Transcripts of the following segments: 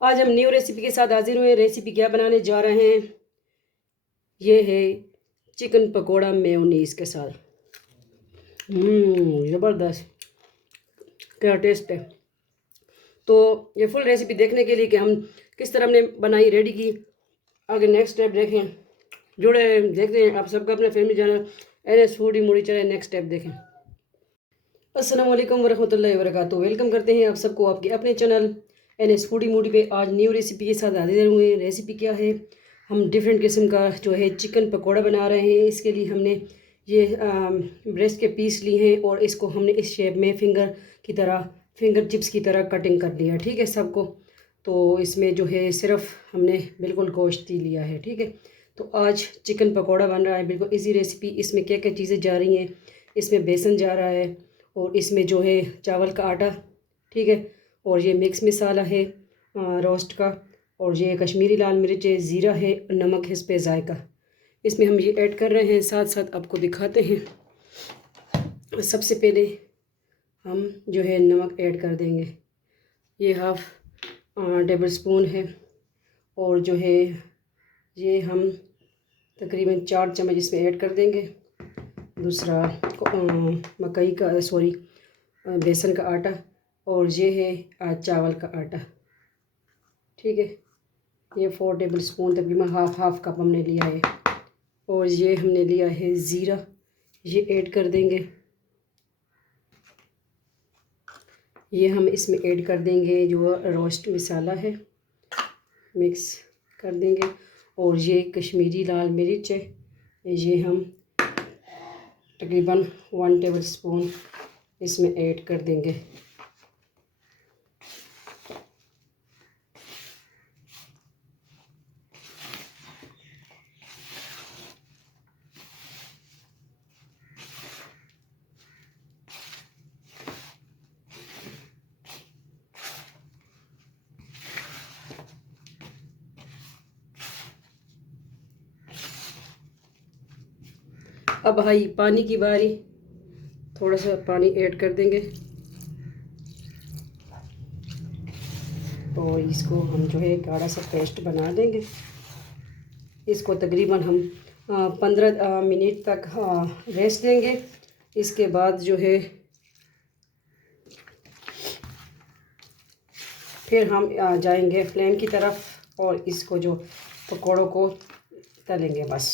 आज हम new recipe के साथ हाजिर हुए। रेसिपी क्या बनाने जा रहे हैं, ये है चिकन पकोड़ा मेयोनीज के साथ। ज़बरदस्त, क्या टेस्ट है। तो ये फुल रेसिपी देखने के लिए कि हम किस तरह हमने बनाई, रेडी की, आगे नेक्स्ट स्टेप देखें, जुड़े देखते हैं। आप सबका अपने family channel NS foodie Moody channel next step देखें। अस्सलाम वालेकुम वरहमतुल्लाहि वबरकातुहू। वेलकम करते हैं आप सबको आपके अपने चैनल NS फूडी मूडी पे। आज न्यू रेसिपी के साथ हाजिर हुए हैं। रेसिपी क्या है, हम डिफरेंट किस्म का जो है चिकन पकोड़ा बना रहे हैं। इसके लिए हमने ये ब्रेस्ट के पीस लिए हैं और इसको हमने इस शेप में फिंगर चिप्स की तरह कटिंग कर लिया, ठीक है सबको। तो इसमें जो है सिर्फ हमने बिल्कुल गोश्त ही लिया है, ठीक है। तो आज चिकन पकोड़ा बन रहा है, बिल्कुल इजी रेसिपी। इसमें क्या क्या चीज़ें जा रही हैं, इसमें बेसन जा रहा है और इसमें जो है चावल का आटा, ठीक है। और ये मिक्स मसाला है रोस्ट का, और ये कश्मीरी लाल मिर्च है, ज़ीरा है, नमक है इस पे जायका। इसमें हम ये ऐड कर रहे हैं, साथ साथ आपको दिखाते हैं। सबसे पहले हम जो है नमक ऐड कर देंगे, ये हाफ टेबल स्पून है। और जो है ये हम तकरीबन 4 चम्मच इसमें ऐड कर देंगे। दूसरा मकई का बेसन का आटा, और ये है चावल का आटा, ठीक है। ये 4 टेबल स्पून तकरीबन हाफ कप हमने लिया है। और ये हमने लिया है ज़ीरा, ये ऐड कर देंगे। ये हम इसमें ऐड कर देंगे जो रोस्ट मसाला है, मिक्स कर देंगे। और ये कश्मीरी लाल मिर्च है, ये हम तकरीबन 1 टेबल स्पून इसमें ऐड कर देंगे। अब आई पानी की बारी, थोड़ा सा पानी ऐड कर देंगे। तो इसको हम जो है गाढ़ा सा पेस्ट बना देंगे। इसको तकरीबन हम 15 मिनट तक रेस्ट देंगे। इसके बाद जो है फिर हम जाएंगे फ्लेम की तरफ और इसको जो पकौड़ों को तलेंगे। बस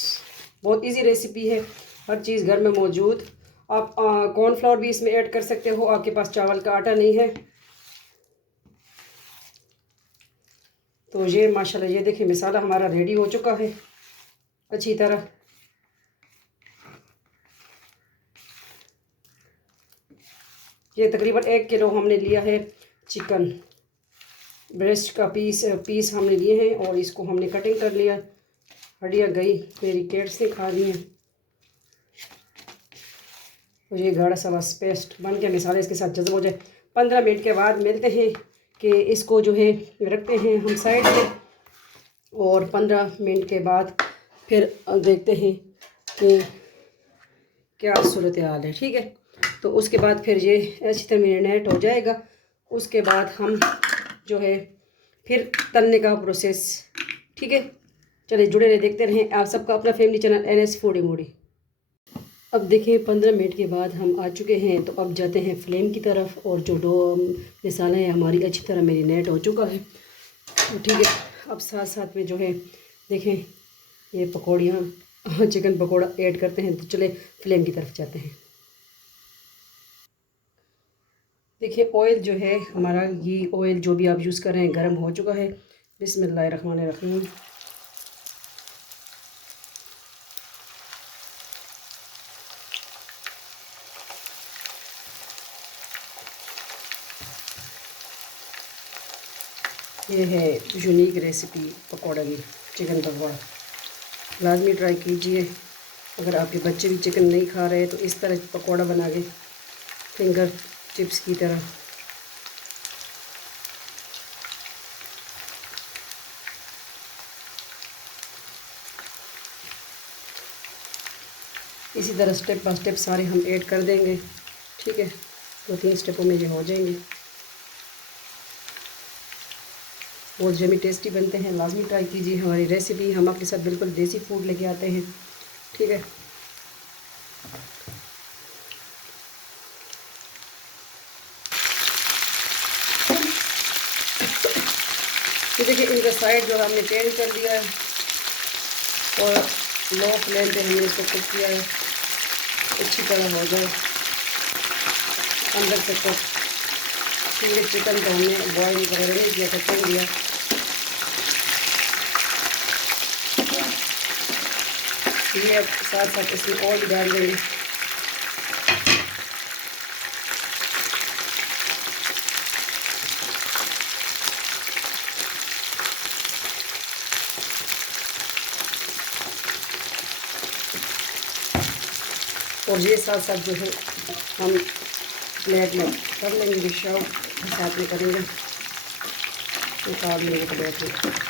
बहुत इजी रेसिपी है, हर चीज़ घर में मौजूद। आप कॉर्नफ्लावर भी इसमें ऐड कर सकते हो, आपके पास चावल का आटा नहीं है तो। ये माशाल्लाह, ये देखिए मसाला हमारा रेडी हो चुका है अच्छी तरह। ये तकरीबन 1 किलो हमने लिया है चिकन ब्रेस्ट का पीस हमने लिए हैं और इसको हमने कटिंग कर लिया। हड्डियाँ गई मेरी, कैट्स ने खा ली हैं। और ये गाढ़ा सा बस पेस्ट बन के मसाले इसके साथ जज़ब हो जाए। 15 मिनट के बाद मिलते हैं कि इसको जो है रखते हैं हम साइड पे, और 15 मिनट के बाद फिर देखते हैं कि क्या सूरत हाल है, ठीक है। तो उसके बाद फिर ये अच्छी तरह मैरिनेट हो जाएगा। उसके बाद हम जो है फिर तलने का प्रोसेस, ठीक है। चलिए जुड़े रहे, देखते रहें। आप सबका अपना family channel NS foodie Moody. अब देखिए 15 मिनट के बाद हम आ चुके हैं। तो अब जाते हैं फ्लेम की तरफ, और जो डो मसाला है हमारी अच्छी तरह मैरिनेट हो चुका है, तो ठीक है। अब साथ साथ में जो है देखें ये पकौड़ियाँ चिकन पकौड़ा ऐड करते हैं। तो चले फ्लेम की तरफ जाते हैं। देखिए ऑयल जो है हमारा, ये ऑयल जो भी आप यूज़ कर रहे हैं गर्म हो चुका है। बिस्मिल्लाहिर्रहमानिर्रहीम। ये है यूनिक रेसिपी पकौड़ा की, चिकन पकौड़ा। लाजमी ट्राई कीजिए। अगर आपके बच्चे भी चिकन नहीं खा रहे तो इस तरह पकौड़ा बना के फिंगर चिप्स की तरह। इसी तरह स्टेप बाय स्टेप सारे हम ऐड कर देंगे, ठीक है। 2-3 स्टेपों में ये हो जाएंगे। बहुत जमी टेस्टी बनते हैं, लाजमी ट्राई कीजिए हमारी रेसिपी। हम आपके साथ बिल्कुल देसी फूड लेके आते हैं, ठीक है। तो देखिए इनका साइड जो हमने चेंज कर दिया है और लो फ्लेम पे हमने इसको कुक किया है, अच्छी तरह हो जाए अंदर से कुक। क्योंकि चिकन तो हमने बॉयल वगैरह नहीं किया था, छोड़ दिया। ये अब साथ साथ इसमें ऑयल डाल देंगे। और ये साथ साथ जो है हम प्लेट में कर लेंगे, डिश आउट साथ में करेंगे, निकाल लेंगे प्लेट में।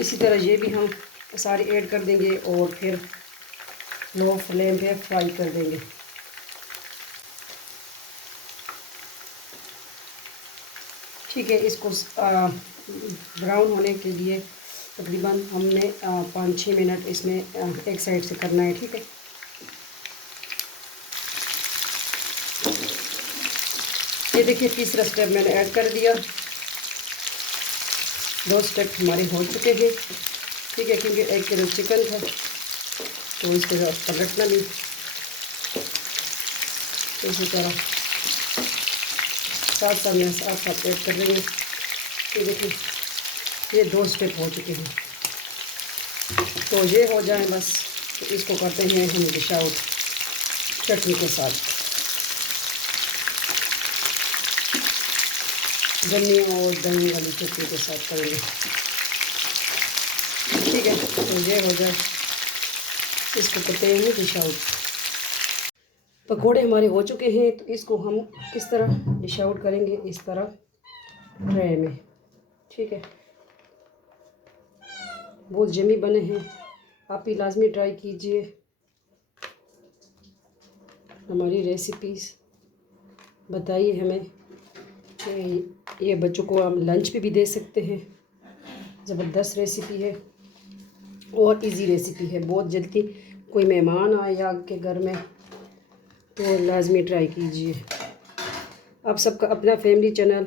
इसी तरह ये भी हम सारे ऐड कर देंगे और फिर लो फ्लेम पे फ्राई कर देंगे। ठीक है, इसको ब्राउन होने के लिए तकरीबन हमने 5-6 मिनट इसमें एक साइड से करना है, ठीक है। ये देखिए तीसरा स्टेप मैंने ऐड कर दिया। 2 स्टेप हमारे हो चुके हैं, ठीक है। क्योंकि 1 किलो चिकन था तो इसके साथ पलटना भी इसी तरह साथ साथ में साथ ऐड कर लेंगे। ये देखिए ये 2 स्टेप हो चुके हैं, तो ये हो जाए बस। तो इसको करते हैं हम डिश आउट चटनी के साथ, गन्ने और दही वाली चटनी के साथ करेंगे, ठीक है। तो ये हो जाए, इसको करते हैं डिश आउट। पकोड़े हमारे हो चुके हैं, तो इसको हम किस तरह डिश आउट करेंगे, इस तरह ट्रे में, ठीक है। बहुत जमी बने हैं, आप भी लाजमी ट्राई कीजिए हमारी रेसिपीज़। बताइए हमें कि ये बच्चों को हम लंच पे भी दे सकते हैं। ज़बरदस्त रेसिपी है और इजी रेसिपी है। बहुत जल्दी कोई मेहमान आए आपके घर में तो लाजमी ट्राई कीजिए। आप सबका अपना family channel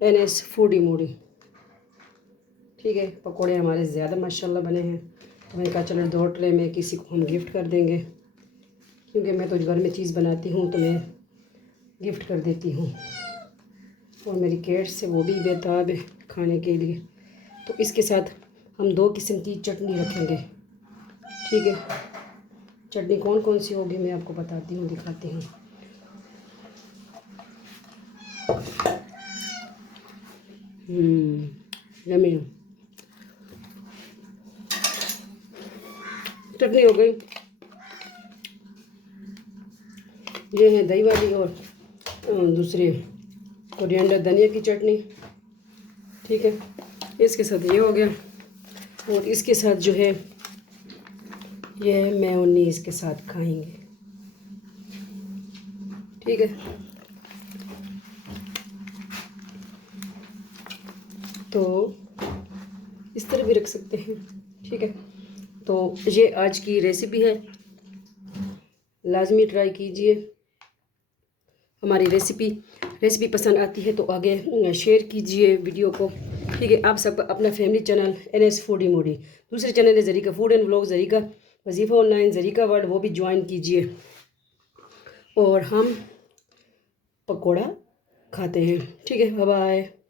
NS foodie Moody, ठीक है। पकोड़े हमारे ज़्यादा माशाल्लाह बने हैं, तो मैंने कहा चलो 2 ट्रे में किसी को हम गिफ्ट कर देंगे। क्योंकि मैं तो घर में चीज़ बनाती हूँ तो मैं गिफ्ट कर देती हूँ, और मेरी कैट्स से वो भी बेताब है खाने के लिए। तो इसके साथ हम 2 किस्म की चटनी रखेंगे, ठीक है। चटनी कौन कौन सी होगी मैं आपको बताती हूँ, दिखाती हूँ। यम्मी चटनी हो गई। ये है दही वाली और दूसरी कोरिएंडर धनिया की चटनी, ठीक है। इसके साथ ये हो गया, और इसके साथ जो है ये मेयोनीज के साथ खाएंगे, ठीक है। तो इस तरह भी रख सकते हैं, ठीक है। तो ये आज की रेसिपी है, लाजमी ट्राई कीजिए हमारी रेसिपी पसंद आती है तो आगे शेयर कीजिए वीडियो को, ठीक है। आप सब अपना family channel NS foodie moody, दूसरे चैनल है Zarika food and vlog, Zarika वजीफ़ा ऑनलाइन, ज़रीका वर्ल्ड, वो भी ज्वाइन कीजिए। और हम पकोड़ा खाते हैं, ठीक है। Bye bye.